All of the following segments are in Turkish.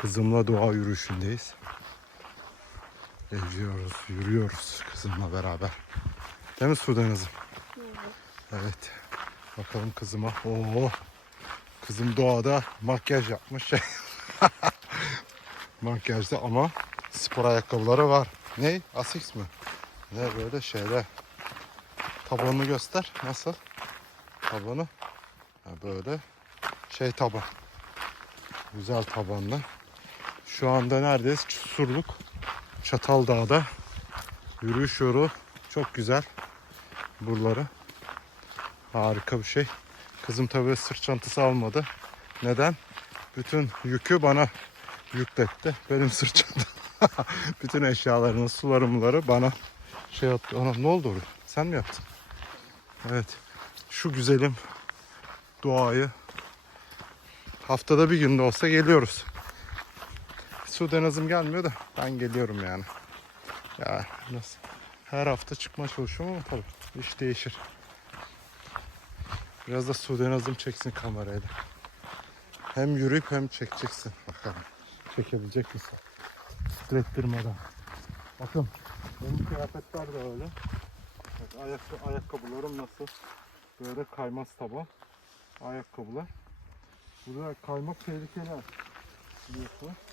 Kızımla doğa yürüyüşündeyiz. Geziyoruz, yürüyoruz kızımla beraber. Değil mi Sudan kızım? Evet. Bakalım kızıma. Oo. Kızım doğada makyaj yapmış. Makyajda ama spor ayakkabıları var. Ne? Asics mi? Ne böyle şeyler. Tabanını göster. Nasıl? Tabanı. Ha böyle şey taban. Güzel tabanlı. Şu anda neredeyiz? Surluk. Çataldağ'da. Yürüyüş yolu. Çok güzel. Buraları. Harika bir şey. Kızım tabii sırt çantası almadı. Neden? Bütün yükü bana yükletti. Benim sırt çantam. Bütün eşyalarını, sularımları bana şey yaptı. Ana ne oldu oraya? Sen mi yaptın? Evet. Şu güzelim doğayı haftada bir günde olsa geliyoruz. Sudenazım gelmiyor da ben geliyorum yani. Ya nasıl? Her hafta çıkma çalışıyorum ama tabii iş değişir. Biraz da Sudenazım çeksin kamerayla. Hem yürüyüp hem çekeceksin. Bakalım. Çekebilecek misin? Titrettirmeden. Bakın benim kıyafetler de öyle. Bak, ayak, ayakkabılarım nasıl? Böyle kaymaz taban. Ayakkabılar. Burada kaymak tehlikeli. Biliyorsunuz.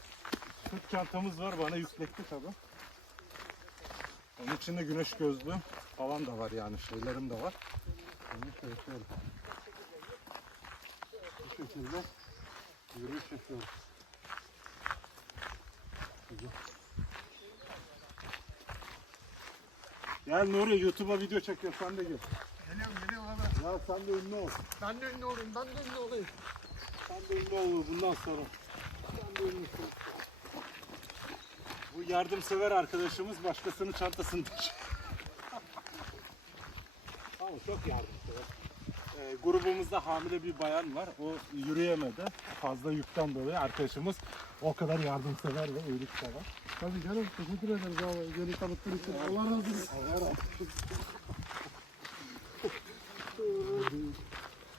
Sırt çantamız var bana yükletti tabi. Onun içinde güneş gözlüğüm falan da var yani şeylerim de var. Şey yapıyorum. Bu şekilde yürüyüş yapıyorum. Güzel. Gel Nuri YouTube'a video çekiyor sen de gel. Geliyorum geliyorum abi. Ya sen de ünlü ol. Ben de ünlü olayım, ben de ünlü olayım. Sen de ünlü ol bundan sonra. Sen de ünlüsün. Bu yardımsever arkadaşımız başkasının çantasını taşıyor. Ama çok yardımsever. Ee, grubumuzda hamile bir bayan var. O yürüyemedi. Fazla yükten dolayı arkadaşımız o kadar yardımsever ve iyiliksever. Tabii canım, teşekkür ederiz abi. Beni tanıttığın için. Allah razı olsun. Allah razı olsun.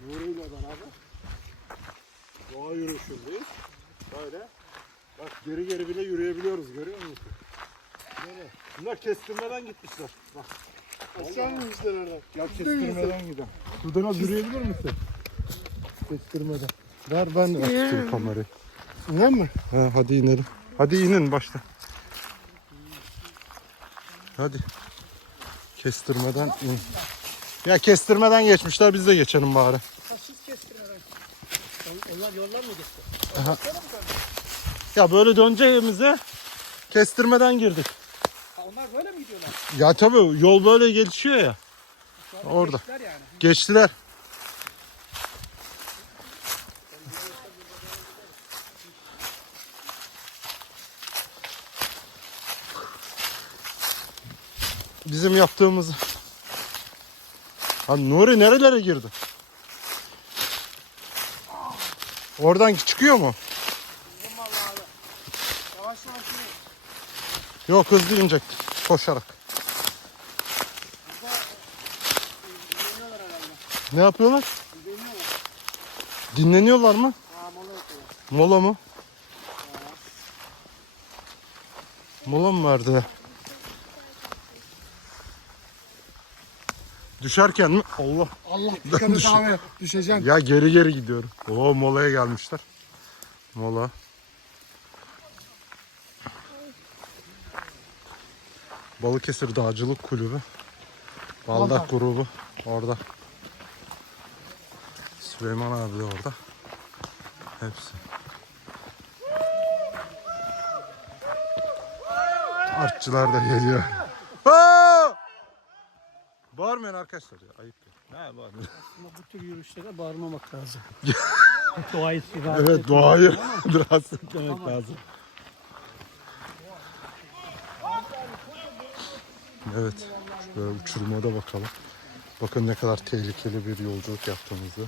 Nuri ile beraber doğa yürüyüşündeyiz. Böyle. Bak geri geri bile yürüyebiliyoruz görüyor musun? Böyle. Bunlar kestirmeden gitmişler. Bak. Aşağı inmişler oradan. Ya kestirmeden gidelim. Sudan az yürüyebilir misin? Kestirmeden. Ver ben açayım kamerayı. Ne mi? Ha, hadi inelim. Hadi inin başla. Hadi. Kestirmeden in. Ya kestirmeden geçmişler biz de geçelim bari. Siz kestirmeden. Onlar yollar mı geçti? Ya böyle döneceğimize kestirmeden girdik. Ha, onlar böyle mi gidiyorlar? Ya tabii yol böyle gelişiyor ya. Orada. geçtiler yani. Geçtiler. Bizim yaptığımız. Ha Nuri nerelere girdi? Oradan çıkıyor mu? Yok hızlı inecekti. Koşarak. Ne yapıyorlar? Dinleniyorlar. Dinleniyorlar mı? Ha mola. Mola mı? Mola mı verdi? Düşerken mi? Allah. Allah dikkat et abi. Düşeceksin. Ya geri geri gidiyorum. Oo molaya gelmişler. Mola. Balıkesir Dağcılık Kulübü. Baldak Baldak. grubu orada. Süleyman abi de orada. Hepsi. Artçılar da geliyor. Aa! Bağırmayın arkadaşlar ya. Ayıp ya. Ne bağırmayın. Ama bu tür yürüyüşlere bağırmamak lazım. Doğayı silah. Evet doğayı rahatsız etmemek lazım. Evet. Şöyle uçuruma da bakalım. Bakın ne kadar tehlikeli bir yolculuk yaptığımızı.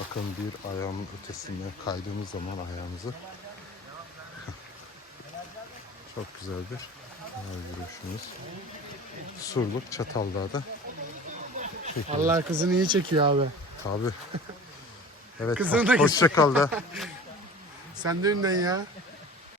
Bakın bir ayağımın ötesinde kaydığımız zaman ayağımızı. Çok güzel bir yürüyüşümüz. Surluk Çataldağ'da. çekiyoruz. Allah kızını iyi çekiyor abi. Tabii. Evet. Kızını da hoşça kal da. Sen de önden ya.